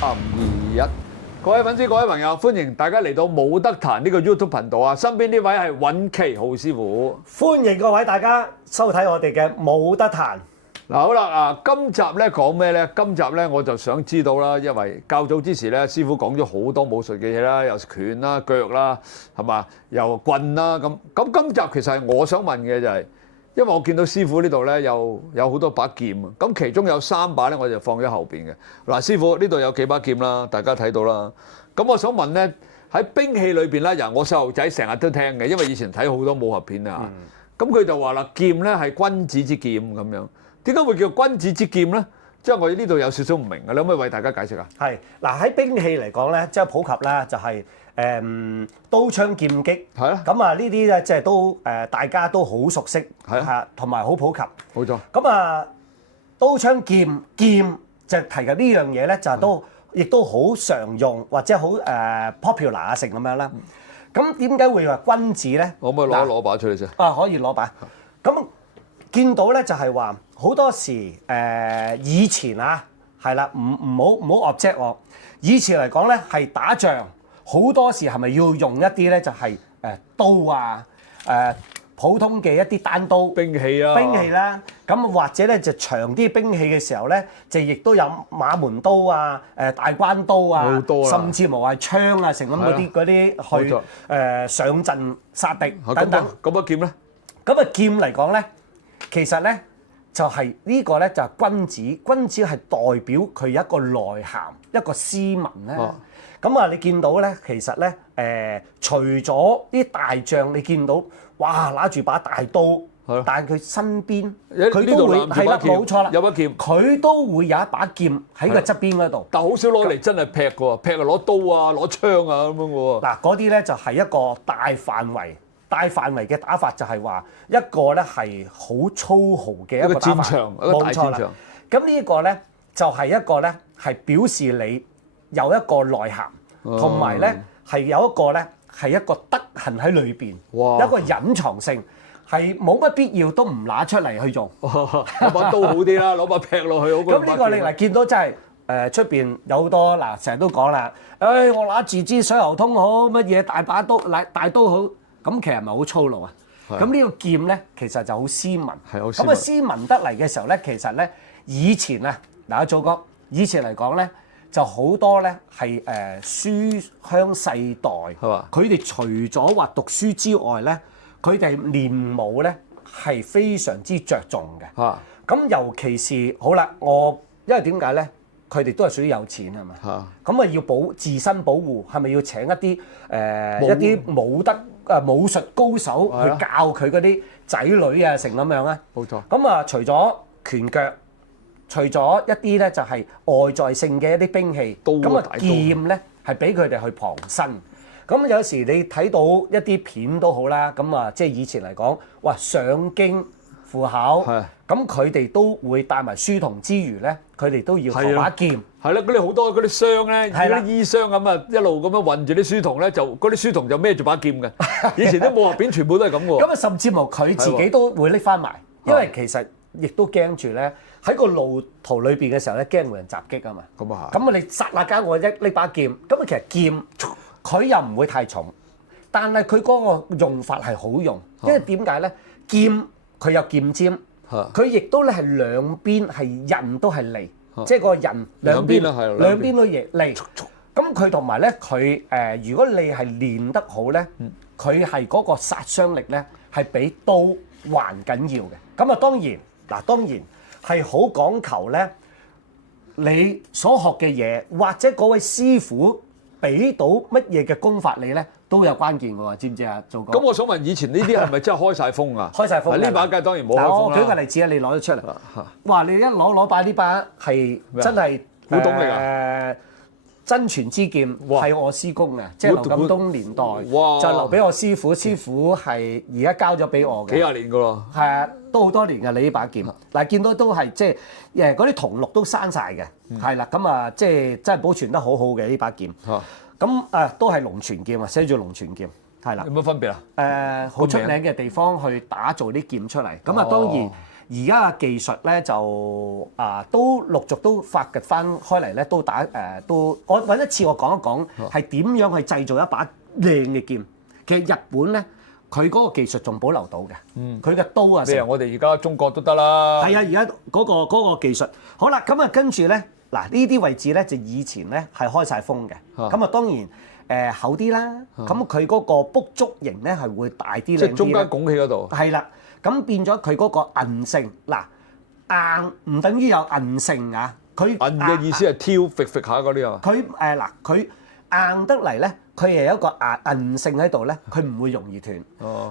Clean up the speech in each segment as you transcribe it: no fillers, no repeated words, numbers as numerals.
5、2、1，各位粉絲、各位朋友，歡迎大家嚟到冇得彈呢個 YouTube 頻道啊！身邊呢位係尹其浩師傅，歡迎各位大家收睇我哋嘅冇得彈。嗱好啦，今集咧講咩咧？今集咧我就想知道啦，因為較早之時咧，師傅講咗好多武術嘅嘢啦，又拳啦、腳啦，係嘛，又棍啦咁。咁今集其實係我想問嘅就係，因為我見到師傅呢度咧有好多把劍啊，咁其中有3把咧我就放咗後邊嘅。嗱，師傅呢度有幾把劍啦，大家睇到啦。咁我想問咧，喺兵器裏邊咧，我細路仔成日都聽嘅，因為以前睇好多武俠片啊。咁佢就話啦，劍咧係君子之劍咁樣。點解會叫君子之劍咧？即係我呢度有少少唔明嘅，你可唔可以為大家解釋啊？係嗱，喺兵器嚟講咧，即係普及啦，就係刀槍劍戟。係啊。咁啊，呢啲咧即係都大家都好熟悉，係啊，同埋好普及。冇錯。咁啊，刀槍劍就提及呢樣嘢咧，就都亦都好常用或者好popular 啊成咁樣啦。咁點解會話君子咧？可唔可以攞把出嚟先？啊，可以攞把。咁見到咧就係話好多時以前啊，係啦，唔好 object 我。以前嚟講咧係打仗，好多時係咪要用一啲咧就係刀啊普通嘅一啲單刀兵器啦，咁或者咧就長啲兵器嘅時候咧，就亦都有馬門刀啊、大關刀啊，甚至乎係槍啊，成咁嗰啲去上陣殺敵等等。咁把劍咧？咁啊劍嚟講咧，其實咧就係呢個咧就係君子，君子係代表佢一個內涵、一個斯文咧。咁啊，你見到咧，其實咧除咗啲大將，你見到哇揦住把大刀，但係佢身邊佢都會係啦，冇錯啦，有把劍，佢都會有一把劍喺個側邊嗰度。但係好少攞嚟真係劈嘅喎，劈係攞刀啊、攞槍啊咁樣嘅喎。嗱，嗰啲咧就係一個大範圍嘅打法，就係話一個咧係好粗豪嘅一個打法，戰場，一個大戰場。咁呢一個咧就係一個咧係表示你有一個內涵，同埋咧係有一個咧係一個德行喺裏邊，一個隱藏性，係冇乜必要都唔拿出嚟去用。攞把刀好啲啦，攞把劈落去好過。咁呢個你嚟見到真係出邊有好多嗱，成日都講啦，我拿住支水喉通好，乜嘢大把刀大刀好，咁其實係咪好粗魯啊？咁呢個劍咧其實就好斯文，咁啊斯文得嚟嘅時候咧，其實咧以前啊嗱，祖哥以前嚟講咧。就好多咧係書香世代，係嘛？佢哋除咗話讀書之外咧，佢哋練武咧係非常之着重嘅。咁尤其是好啦，因為點解咧？佢哋都係屬於有錢係嘛？咁啊要自身保護，係咪要請一啲一啲武術高手去教佢嗰啲仔女啊成咁樣啊？冇錯。咁啊，除咗拳腳。除咗一啲咧就係外在性嘅一啲兵器，咁啊劍咧係俾佢哋去傍身。咁有時你睇到一啲片都好啦，咁啊即係以前嚟講，哇上京赴考，咁佢哋都會帶埋書童之餘咧，佢哋都要攞把劍。係啦，嗰啲好多嗰啲箱咧，嗰啲衣箱咁啊，一路咁樣運住啲書童咧，就嗰啲書童就孭住把劍嘅。以前啲武俠片全部都係咁喎。咁啊，甚至乎佢自己都會拎翻埋，因為其實亦都驚住咧。喺個路途裏邊嘅時候咧，驚冇人襲擊啊嘛。咁啊咁你剎那間我呢把劍，咁啊其實劍佢又唔會太重，但係佢嗰個用法係好用，因為點解咧？劍佢有劍尖，佢亦都咧係兩邊係刃都係利，即係個刃兩邊都利。咁佢同埋咧，佢如果你係練得好咧，佢係嗰個殺傷力咧係比刀還緊要嘅。咁啊當然。係好講求咧，你所學嘅嘢，或者嗰位師傅俾到乜嘢嘅功法你咧，都有關鍵嘅喎，知唔知啊？做過。咁我想問，以前呢啲係咪真係開晒風啊？開晒風。呢把梗係當然冇開風啦。我舉個例子啊，你攞咗出嚟。哇！你一攞把呢把係真係古董嚟㗎。真傳之劍係我師公嘅，即係劉錦東年代就留俾我師傅，師傅係而家交咗俾我嘅。幾廿年㗎咯。係啊，都好多年㗎，你呢把劍。嗱，見到都係即係嗰啲銅綠都生晒嘅，係啦，咁啊即係真係保存得好好嘅呢把劍。咁都係龍泉劍啊，寫住龍泉劍，係啦。有乜分別啊？好出名嘅地方去打造啲劍出嚟。咁啊當然而家嘅技術咧就都陸續都發掘翻開嚟咧，都我揾一次我講一講係點樣去製造一把靚嘅劍。其實日本咧，佢嗰個技術仲保留到嘅，佢嘅刀啊，我哋而家中國都得啦。係啊，而家嗰個技術好啦，咁啊跟住咧嗱呢啲位置咧就以前咧係開晒封嘅，咁當然厚啲啦，咁佢嗰個卜足型咧係會大啲靚啲。即係中間拱起嗰度。係啦。咁變咗佢嗰個韌性，嗱硬唔等於有韌性啊！佢韌嘅意思係挑揈揈下嗰啲啊。佢佢硬得嚟咧，佢係有一個韌性喺度咧，佢唔會容易斷。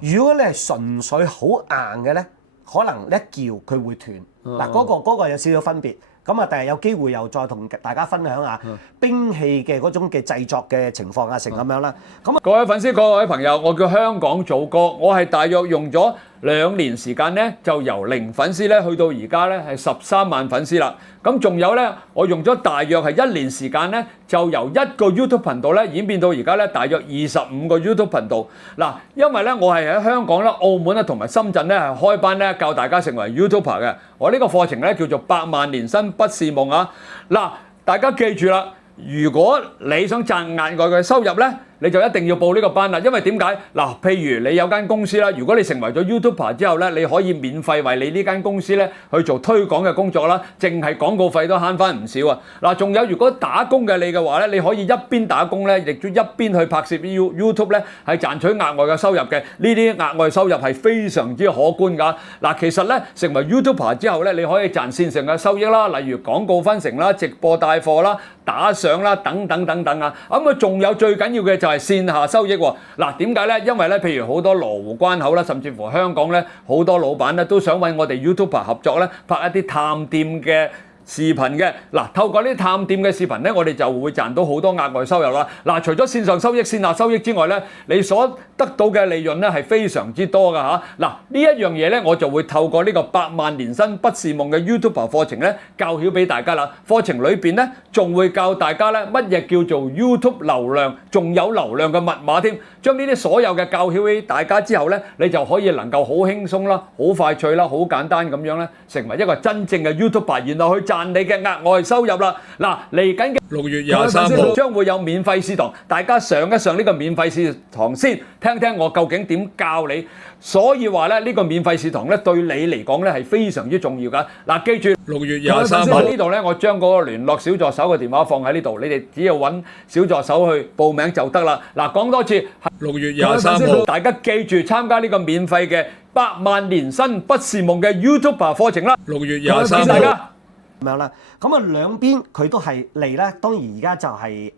如果你係純粹好硬嘅咧，可能一撬佢會斷。嗱嗰個有少少分別。咁啊，第日有機會又再同大家分享下兵器嘅嗰種嘅製作嘅情況啊，成咁樣啦。咁各位粉絲、各位朋友，我叫香港祖哥，我係大約用咗2年時間咧，就由0粉絲咧去到而家咧係13萬粉絲啦。咁仲有咧，我用咗大約係1年時間咧，就由1個 YouTube 頻道咧演變到而家咧大約25個 YouTube 頻道。嗱，因為咧我係喺香港啦、澳門啦同埋深圳咧係開班咧教大家成為 YouTuber 嘅。我呢個課程咧叫做100萬年薪不是夢啊！嗱，大家記住啦，如果你想賺額外嘅收入咧，你就一定要報呢個班啦，因為點解？嗱，譬如你有間公司啦，如果你成為咗 YouTuber 之後咧，你可以免費為你呢間公司咧去做推廣嘅工作啦，淨係廣告費都慳翻唔少啊！嗱，仲有如果打工嘅你嘅話咧，你可以一邊打工咧，亦都一邊去拍攝 YouTube 咧，係賺取額外嘅收入嘅。呢啲額外收入係非常之可觀㗎。嗱，其實咧成為 YouTuber 之後咧，你可以賺線上嘅收益啦，例如廣告分成啦、直播帶貨啦、打賞啦等等等等啊。咁啊，仲有最緊要嘅就係線下收益喎。嗱，點解咧？因為咧，譬如好多羅湖關口啦，甚至乎香港咧，好多老闆咧都想揾我哋 YouTuber 合作咧，拍一啲探店嘅視頻嘅。嗱，透過呢啲探店嘅視頻咧，我哋就會賺到好多額外收入啦。嗱，除咗線上收益、線下收益之外咧，你所得到嘅利潤咧係非常之多㗎嚇。嗱，呢一樣嘢咧，我就會透過呢個100萬年薪不是夢嘅 YouTuber 課程咧，教曉俾大家啦。課程裏邊咧，仲會教大家咧乜嘢叫做 YouTube 流量，仲有流量嘅密碼添。將呢啲所有嘅教曉俾大家之後咧，你就可以能夠好輕鬆啦、好快脆啦、好簡單咁樣咧，成為一個真正嘅 YouTuber，然後去賺你嘅額外收入啦。嗱，嚟緊嘅6月23號將會有免費試堂，大家上一上呢個免費試堂先，聽聽我究竟點教你。所以話咧，呢個免費試堂咧對你嚟講咧係非常之重要㗎。嗱，記住6月23號呢度咧，我將嗰個聯絡小助手嘅電話放喺呢度，你哋只要揾小助手去報名就得啦。嗱，講多次，6月23號，大家記住參加呢個免費嘅100萬年薪不是夢嘅 YouTuber 課程啦。6月23號，大家咁樣啦，咁啊兩邊佢都係嚟啦。當然而家就係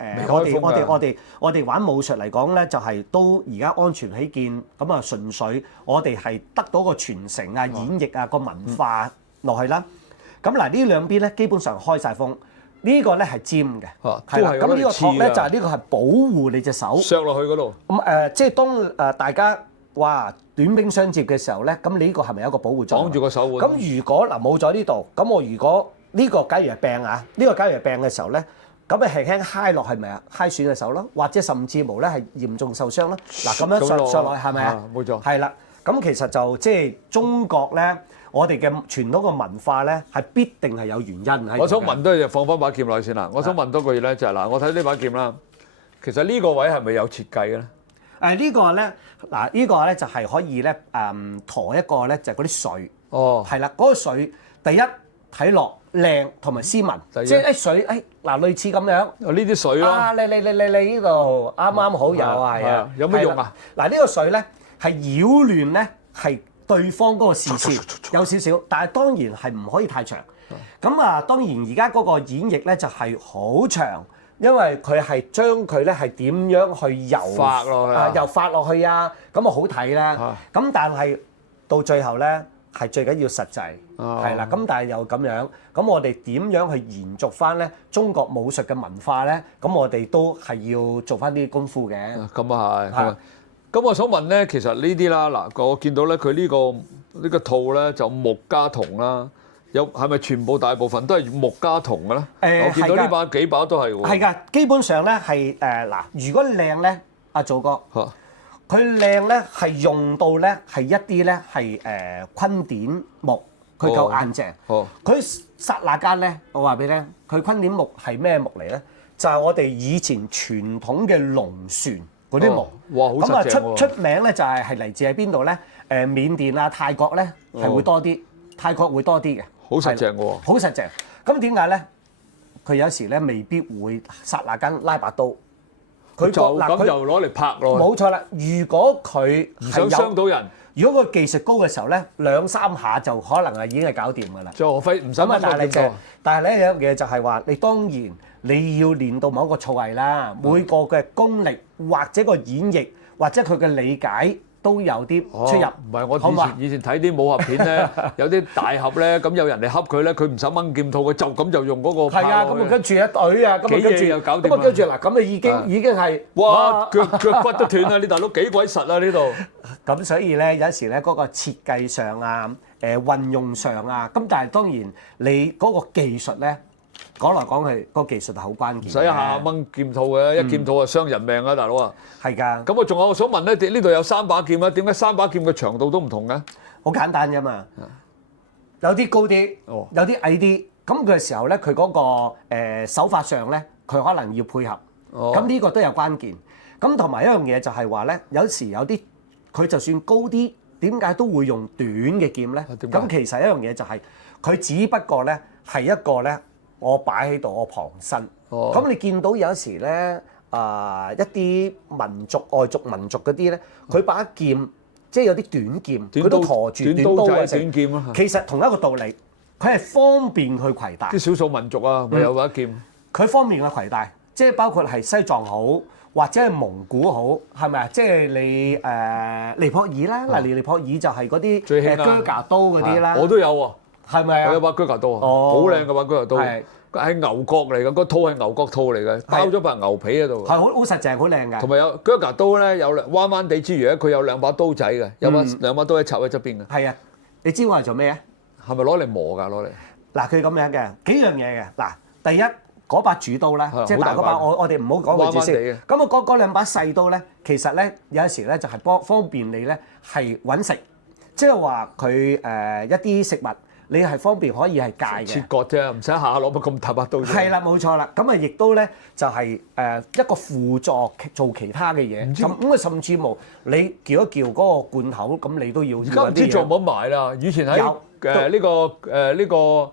我哋玩武術嚟講咧，就係都而家安全起見，咁啊純粹我哋係得到個傳承啊、演繹啊個文化落去啦。咁嗱呢兩邊咧基本上開晒風，呢個咧係尖嘅，係啦。咁呢個托咧就係呢個係保護你隻手，削落去嗰度。咁即係當大家哇短兵相接嘅時候咧，咁你呢個係咪有一個保護作用？擋住個手腕。咁如果嗱冇咗呢度，咁我如果呢個假如係病啊，呢個假如係病嘅時候咧，咁咪輕輕揩落係咪啊？揩損隻手咯，或者甚至乎咧係嚴重受傷咯。嗱咁樣上落係咪啊？冇錯。係啦，咁其實就即係中國咧，我哋嘅傳統嘅文化咧係必定係有原因喺度。我想問多嘢，放翻把劍落去先啦。我想問多句嘢咧，就係嗱，我睇呢把劍啦，其實呢個位係咪有設計嘅咧？呢個咧嗱，呢個咧就係可以咧陀一個咧就係嗰啲水。哦。係啦，嗰個水第一睇落靚同埋斯文，即係水嗱類似咁樣。呢啲水咯。你呢度啱啱好有係啊。有咩用啊？嗱呢個水咧係擾亂咧係對方嗰個視線有少少，但係當然係唔可以太長。咁啊當然而家嗰個演繹咧就係好長，因為佢係將佢咧係點樣去油發落去啊，咁啊好睇啦。咁但係到最後咧。係最緊要實際，係啦。咁但係又咁樣，咁我哋點樣去延續翻咧中國武術嘅文化咧？咁我哋都係要做翻啲功夫嘅。咁啊係。咁我想問咧，其實呢啲啦，嗱，我見到咧佢呢個套咧就木加銅啦，係咪全部大部分都係木加銅嘅咧？我見到呢把幾把都係喎。係㗎，基本上咧係嗱，如果靚咧，阿祖哥。佢靚咧係用到咧係一啲咧係昆點木佢夠硬淨。佢剎那間咧，我話俾你聽，佢昆點木係咩木嚟咧？就係我哋以前傳統嘅龍船嗰啲木。哇，好實淨喎！出名咧就係嚟自喺邊度咧？緬甸啊、泰國咧係會多啲，泰國會多啲嘅。好實淨喎！好實淨。咁點解咧？佢有時咧未必會剎那間拉把刀。佢就咁就攞嚟拍咯。冇錯啦！如果佢唔想傷到人，如果個技術高嘅時候咧，2-3下就可能係已經係搞掂㗎啦。張學輝唔使乜咁多。但係咧有樣嘢就係話，你當然你要練到某一個造詣啦，每個嘅功力或者個演繹或者佢嘅理解都有啲出入。唔係我以前睇啲武俠片咧，有啲大俠咧，咁有人嚟恰佢咧，佢唔使掹劍套，佢就咁就用嗰個炮。係啊，咁啊跟住一隊啊，咁啊跟住又搞掂。咁啊跟住嗱，咁啊已經係哇腳骨都斷啦！你大佬幾鬼實啊呢度。咁所以咧有時咧嗰個設計上啊，運用上啊，咁但係當然你嗰個技術咧。講來講去，個技術係好關鍵。唔使下下掹劍套嘅，一劍套啊傷人命啊，大佬啊！係㗎。咁我仲有我想問咧，呢度有3把劍啊？點解3把劍嘅長度都唔同嘅？好簡單啫嘛，有啲高啲，有啲矮啲。咁嘅時候咧，佢嗰個手法上咧，佢可能要配合。咁呢個都有關鍵。咁同埋一樣嘢就係話咧，有時有啲佢就算高啲，點解都會用短嘅劍咧？咁其實一樣嘢就係佢只不過咧係一個咧。我擺喺度，我旁身。咁你見到有時咧，一啲民族外族民族嗰啲咧，佢把劍即係有啲短劍，佢都陀住短刀嘅短劍啊。其實同一個道理，佢係方便去攜帶。啲少數民族啊，咪有把劍。佢方便去攜帶，即係包括係西藏好，或者係蒙古好，係咪啊？即係你尼泊爾啦，嗱尼泊爾就係嗰啲啹喀刀嗰啲啦。我都有喎。係咪啊？我有把啹喀刀啊，好靚嘅把啹喀刀，係牛角嚟嘅，個套係牛角套嚟嘅，包咗塊牛皮喺度。係好實淨，好靚㗎。同埋有啹喀刀咧，有彎彎地之餘咧，佢有2把刀仔嘅，有兩把刀喺插喺側邊嘅。係啊，你知我係做咩啊？係咪攞嚟磨㗎？攞嚟？嗱，佢咁樣嘅幾樣嘢嘅。嗱，第一嗰把主刀咧，即係大嗰把，我哋唔好講佢字先。咁啊，嗰2把細刀咧，其實咧有時咧就係方便你咧係揾食，即係話佢一啲食物。你係方便可以係戒嘅，切割啫，唔使下下攞把咁大把刀。係啦，冇錯啦。咁啊，亦都咧就係一個輔助做其他嘅嘢。咁啊，甚至乎你叫一叫嗰個罐頭，咁你都要。而家唔知做唔做賣啦？以前喺呢個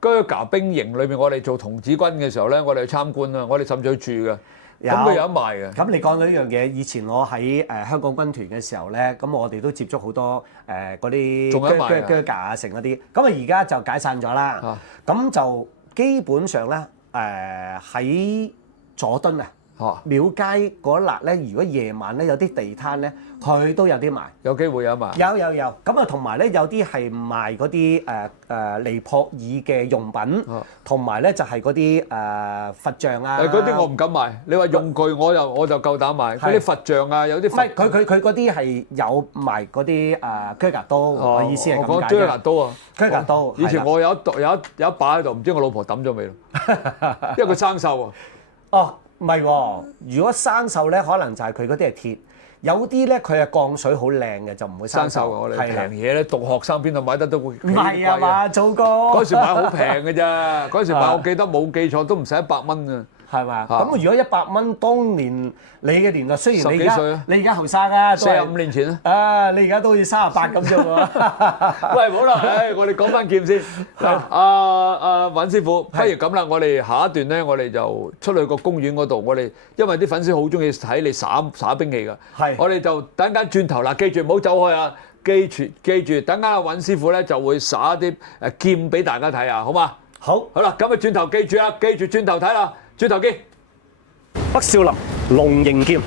啹喀兵營裏邊，我哋做童子軍嘅時候咧，我哋去參觀啊，我哋甚至去住嘅。咁佢有得賣嘅。咁你講到呢樣嘢，以前我喺香港軍團嘅時候咧，咁我哋都接觸好多嗰啲啹喀啊成嗰啲，咁啊而家就解散咗啦。咁就基本上咧喺佐敦啊。廟街嗰笪咧，如果夜晚咧有啲地攤咧，佢都有啲賣，有機會有賣。有，咁啊同埋咧有啲係賣嗰啲尼泊爾嘅用品，同埋咧就係嗰啲佛像啊。嗰啲我唔敢買，你話用具我就夠膽買。嗰啲佛像啊，有啲。唔係佢嗰啲係有賣嗰啲啹喀刀，我意思係咁解啫。啹喀刀啊，啹喀刀。以前我有一把喺度，唔知我老婆抌咗未咯？因為佢生鏽啊。唔係喎，如果生鏽咧，可能就係佢嗰啲係鐵，有啲咧佢係鋼水好靚嘅，就唔會生鏽。我哋平嘢咧，讀學生邊度買得到？唔係啊嘛，祖哥。嗰時買好平嘅咋，嗰時買我記得冇記錯都唔使100蚊啊。係嘛？咁如果100蚊，當年你嘅年代，雖然你而家後生啊，45年前啊，你而家都好似38咁啫喎。喂，好啦，我哋講翻劍先。阿尹師傅，不如咁啦，我哋下一段咧，我哋就出去個公園嗰度，我哋因為啲粉絲好中意睇你耍兵器㗎。係。我哋就等間轉頭嗱，記住唔好走開啊！記住，等間阿尹師傅咧就會耍啲劍俾大家睇啊，好嘛？好啦，咁啊轉頭記住啊，記住轉頭睇啦。轉頭見，北少林龍形劍。